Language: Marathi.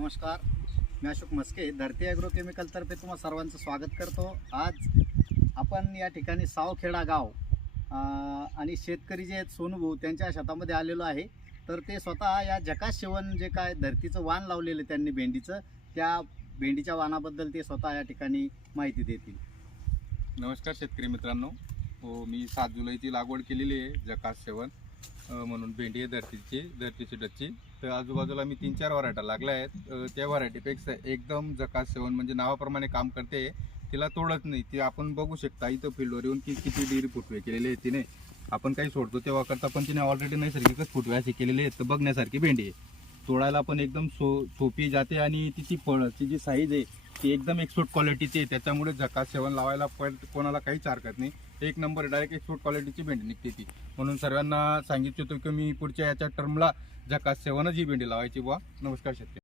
नमस्कार, मी अशोक मस्के धरती ॲग्रोकेमिकलतर्फे तुम्हा सर्वांचं स्वागत करतो। आज आपण या ठिकाणी सावखेडा गाव आणि शेतकरी जे आहेत सोनू त्यांच्या शेतामध्ये आलेलो आहे। तर ते स्वतः या झकास सेवन जे काय धरतीचं वाण लावलेलं त्यांनी भेंडीचं, त्या भेंडीच्या वाणाबद्दल ते स्वतः या ठिकाणी माहिती देतील। नमस्कार शेतकरी मित्रांनो, मी 7 जुलैची लागवड केलेली आहे झकास सेवन म्हणून भेंडी आहे धरतीची डच्ची। तर आजूबाजूला मी 3-4 व्हरायटी लागल्या आहेत। त्या व्हरायटीपेक्षा एकदम झकास सेवन म्हणजे नावाप्रमाणे काम करते, तिला तोडत नाही। ती आपण बघू शकता इथं फील्डवर येऊन किती डिरी फुटवे केलेले आहेत तिने। आपण काही सोडतो तेव्हा करता, पण तिने ऑलरेडी नैसर्गिकच फुटवे असे केलेले आहेत। तर बघण्यासारखी भेंडी आहे, तोडायला पण एकदम सोपी जाते आणि तिची फळाची जी साईज आहे ती एकदम एक्सपोर्ट क्वालिटीची आहे। त्याच्यामुळे झकास सेवन लावायला पण कोणाला काहीच हरकत नाही। एक नंबर डायरेक्ट एक्सपोर्ट क्वालिटीची भेंडी निघते ती। म्हणून सर्वांना सांगितलं होतं की मी पुढच्या याच्या टर्मला झकास सेवनच ही भेंडी लावायची बुवा। नमस्कार शेतकरी।